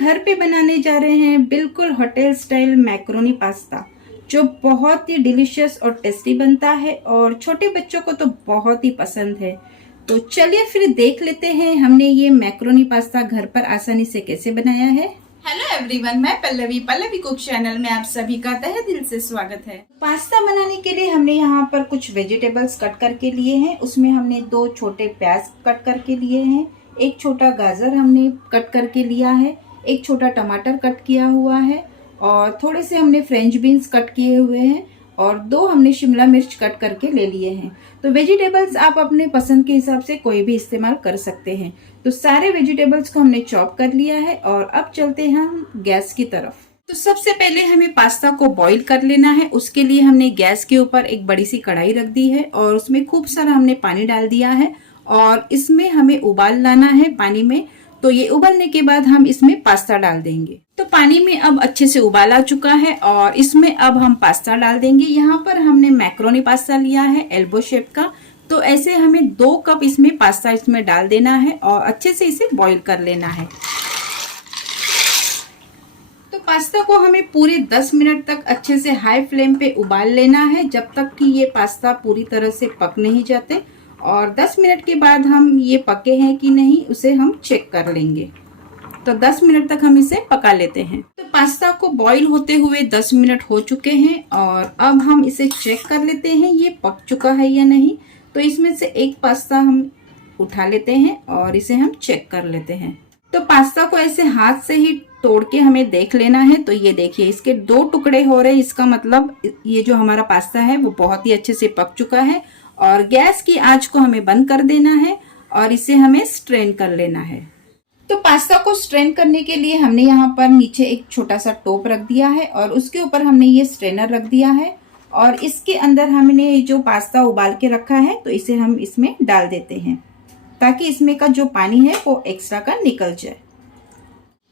घर पे बनाने जा रहे हैं बिल्कुल होटल स्टाइल मैक्रोनी पास्ता, जो बहुत ही डिलीशियस और टेस्टी बनता है और छोटे बच्चों को तो बहुत ही पसंद है। तो चलिए फिर देख लेते हैं हमने ये मैक्रोनी पास्ता घर पर आसानी से कैसे बनाया है। हेलो एवरीवन, मैं पल्लवी कुक चैनल में आप सभी का तहे दिल से स्वागत है। पास्ता बनाने के लिए हमने यहाँ पर कुछ वेजिटेबल्स कट करके लिए हैं। उसमें हमने 2 छोटे प्याज कट करके लिए हैं, 1 छोटा गाजर हमने कट करके लिया है, 1 छोटा टमाटर कट किया हुआ है और थोड़े से हमने फ्रेंच बीन्स कट किए हुए हैं और 2 हमने शिमला मिर्च कट करके ले लिए हैं। तो वेजिटेबल्स आप अपने पसंद के हिसाब से कोई भी इस्तेमाल कर सकते हैं। तो सारे वेजिटेबल्स को हमने चॉप कर लिया है और अब चलते हैं हम गैस की तरफ। तो सबसे पहले हमें पास्ता को बॉईल कर लेना है। उसके लिए हमने गैस के ऊपर एक बड़ी सी कढ़ाई रख दी है और उसमें खूब सारा हमने पानी डाल दिया है और इसमें हमें उबाल लाना है पानी में। तो ये उबलने के बाद हम इसमें पास्ता डाल देंगे। तो पानी में अब अच्छे से उबाल आ चुका है और इसमें अब हम पास्ता डाल देंगे। यहाँ पर हमने मैक्रोनी पास्ता लिया है एल्बो शेप का। तो ऐसे हमें 2 कप इसमें पास्ता इसमें डाल देना है और अच्छे से इसे बॉईल कर लेना है। तो पास्ता को हमें पूरे 10 मिनट तक अच्छे से हाई फ्लेम पे उबाल लेना है, जब तक कि ये पास्ता पूरी तरह से पक नहीं जाते। और 10 मिनट के बाद हम ये पके हैं कि नहीं उसे हम चेक कर लेंगे। तो 10 मिनट तक हम इसे पका लेते हैं। तो पास्ता को बॉईल होते हुए 10 मिनट हो चुके हैं और अब हम इसे चेक कर लेते हैं ये पक चुका है या नहीं। तो इसमें से एक पास्ता हम उठा लेते हैं और इसे हम चेक कर लेते हैं। तो पास्ता को ऐसे हाथ से ही तोड़ के हमें देख लेना है। तो ये देखिए इसके 2 टुकड़े हो रहे हैं, इसका मतलब ये जो हमारा पास्ता है वो बहुत ही अच्छे से पक चुका है। और गैस की आंच को हमें बंद कर देना है और इसे हमें स्ट्रेन कर लेना है। तो पास्ता को स्ट्रेन करने के लिए हमने यहाँ पर नीचे एक छोटा सा टोप रख दिया है और उसके ऊपर हमने ये स्ट्रेनर रख दिया है और इसके अंदर हमने जो पास्ता उबाल के रखा है तो इसे हम इसमें डाल देते हैं, ताकि इसमें का जो पानी है वो एक्स्ट्रा का निकल जाए।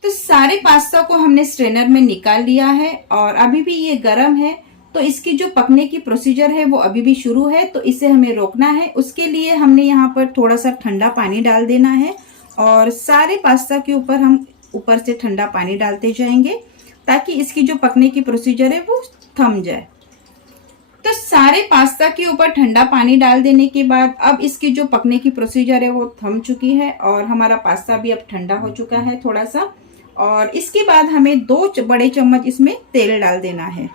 तो सारे पास्ता को हमने स्ट्रेनर में निकाल लिया है और अभी भी ये गर्म है, तो इसकी जो पकने की प्रोसीजर है वो अभी भी शुरू है। तो इसे हमें रोकना है। उसके लिए हमने यहाँ पर थोड़ा सा ठंडा पानी डाल देना है और सारे पास्ता के ऊपर हम ऊपर से ठंडा पानी डालते जाएंगे, ताकि इसकी जो पकने की प्रोसीजर है वो थम जाए। तो सारे पास्ता के ऊपर ठंडा पानी डाल देने के बाद अब इसकी जो पकने की प्रोसीजर है वो थम चुकी है और हमारा पास्ता भी अब ठंडा हो चुका है थोड़ा सा। और इसके बाद हमें 2 बड़े चम्मच इसमें तेल डाल देना है।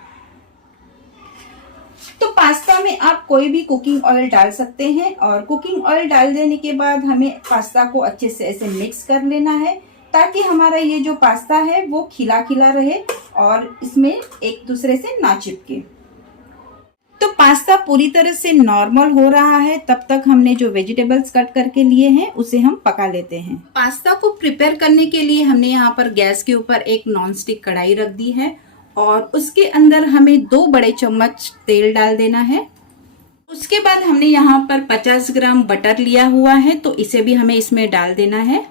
तो पास्ता में आप कोई भी कुकिंग ऑयल डाल सकते हैं और कुकिंग ऑयल डाल देने के बाद हमें पास्ता को अच्छे से ऐसे मिक्स कर लेना है, ताकि हमारा ये जो पास्ता है वो खिला खिला रहे और इसमें एक दूसरे से ना चिपके। तो पास्ता पूरी तरह से नॉर्मल हो रहा है, तब तक हमने जो वेजिटेबल्स कट करके लिए हैं उसे हम पका लेते हैं। पास्ता को प्रिपेयर करने के लिए हमने यहाँ पर गैस के ऊपर एक नॉनस्टिक कढ़ाई रख दी है और उसके अंदर हमें 2 बड़े चम्मच तेल डाल देना है। उसके बाद हमने यहाँ पर 50 ग्राम बटर लिया हुआ है, तो इसे भी हमें इसमें डाल देना है।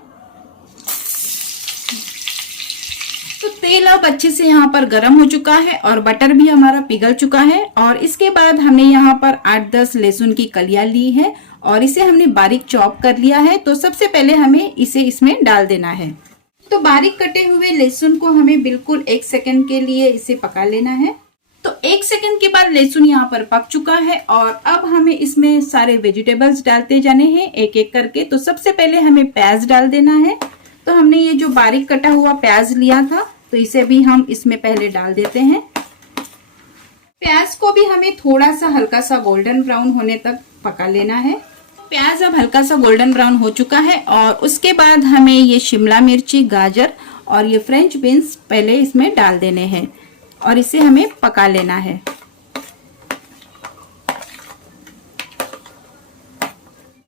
तो तेल अब अच्छे से यहाँ पर गर्म हो चुका है और बटर भी हमारा पिघल चुका है। और इसके बाद हमने यहाँ पर 8-10 लहसुन की कलियां ली है और इसे हमने बारीक चॉप कर लिया है। तो सबसे पहले हमें इसे इसमें डाल देना है। तो बारीक कटे हुए लहसुन को हमें बिल्कुल 1 सेकंड के लिए इसे पका लेना है। तो 1 सेकंड के बाद लहसुन यहाँ पर पक चुका है और अब हमें इसमें सारे वेजिटेबल्स डालते जाने हैं एक एक करके। तो सबसे पहले हमें प्याज डाल देना है। तो हमने ये जो बारीक कटा हुआ प्याज लिया था तो इसे भी हम इसमें पहले डाल देते हैं। प्याज को भी हमें थोड़ा सा हल्का सा गोल्डन ब्राउन होने तक पका लेना है। प्याज अब हल्का सा गोल्डन ब्राउन हो चुका है और उसके बाद हमें ये शिमला मिर्ची, गाजर और ये फ्रेंच बीन्स पहले इसमें डाल देने हैं और इसे हमें पका लेना है।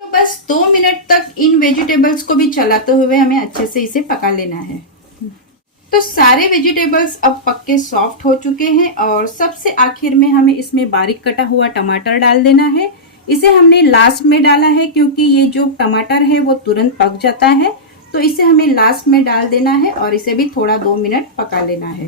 तो बस 2 मिनट तक इन वेजिटेबल्स को भी चलाते हुए हमें अच्छे से इसे पका लेना है। तो सारे वेजिटेबल्स अब पक के सॉफ्ट हो चुके हैं और सबसे आखिर में हमें इसमें बारीक कटा हुआ टमाटर डाल देना है। इसे हमने लास्ट में डाला है क्योंकि ये जो टमाटर है वो तुरंत पक जाता है, तो इसे हमें लास्ट में डाल देना है और इसे भी थोड़ा 2 मिनट पका लेना है।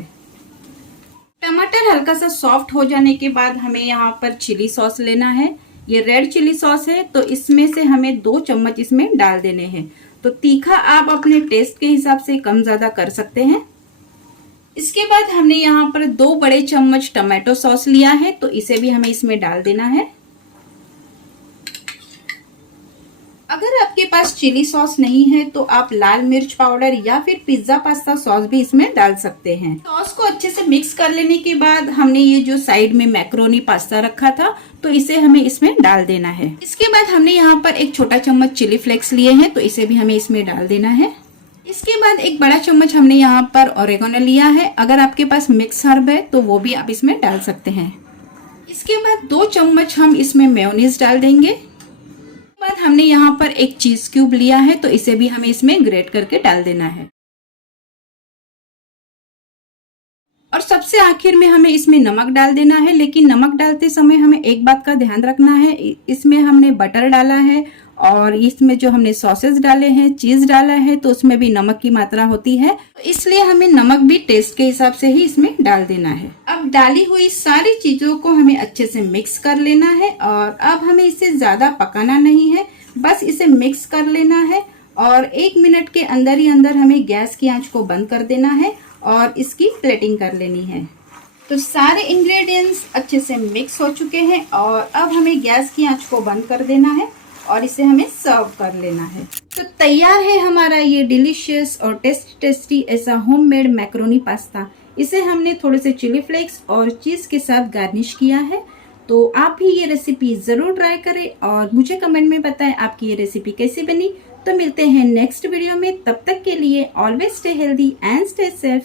टमाटर हल्का सा सॉफ्ट हो जाने के बाद हमें यहाँ पर चिली सॉस लेना है। ये रेड चिली सॉस है, तो इसमें से हमें 2 चम्मच इसमें डाल देने हैं। तो तीखा आप अपने टेस्ट के हिसाब से कम ज़्यादा कर सकते हैं। इसके बाद हमने यहाँ पर 2 बड़े चम्मच टमाटो सॉस लिया है, तो इसे भी हमें इसमें डाल देना है। अगर आपके पास चिली सॉस नहीं है तो आप लाल मिर्च पाउडर या फिर पिज्जा पास्ता सॉस भी इसमें डाल सकते हैं। सॉस को अच्छे से मिक्स कर लेने के बाद हमने ये जो साइड में मैक्रोनी पास्ता रखा था तो इसे हमें इसमें डाल देना है। इसके बाद हमने यहाँ पर एक छोटा चम्मच चिली फ्लेक्स लिए हैं, तो इसे भी हमें इसमें डाल देना है। इसके बाद एक बड़ा चम्मच हमने यहाँ पर ओरेगानो लिया है, अगर आपके पास मिक्स हर्ब है तो वो भी आप इसमें डाल सकते हैं। इसके बाद 2 चम्मच हम इसमें मेयोनीज डाल देंगे। बाद हमने यहाँ पर एक चीज क्यूब लिया है, तो इसे भी हमें इसमें ग्रेट करके डाल देना है। और सबसे आखिर में हमें इसमें नमक डाल देना है, लेकिन नमक डालते समय हमें एक बात का ध्यान रखना है, इसमें हमने बटर डाला है और इसमें जो हमने सॉसेस डाले हैं, चीज डाला है, तो उसमें भी नमक की मात्रा होती है, तो इसलिए हमें नमक भी टेस्ट के हिसाब से ही इसमें डाल देना है। अब डाली हुई सारी चीजों को हमें अच्छे से मिक्स कर लेना है और अब हमें इसे ज्यादा पकाना नहीं है, बस इसे मिक्स कर लेना है और 1 मिनट के अंदर ही अंदर हमें गैस की आंच को बंद कर देना है और इसकी प्लेटिंग कर लेनी है। तो सारे इंग्रेडिएंट्स अच्छे से मिक्स हो चुके हैं और अब हमें गैस की आंच को बंद कर देना है और इसे हमें सर्व कर लेना है। तो तैयार है हमारा ये डिलीशियस और टेस्टी ऐसा होममेड मैक्रोनी पास्ता। इसे हमने थोड़े से चिली फ्लेक्स और चीज के साथ गार्निश किया है। तो आप भी ये रेसिपी जरूर ट्राई करें और मुझे कमेंट में बताएं आपकी ये रेसिपी कैसी बनी। तो मिलते हैं नेक्स्ट वीडियो में, तब तक के लिए always stay healthy and stay safe.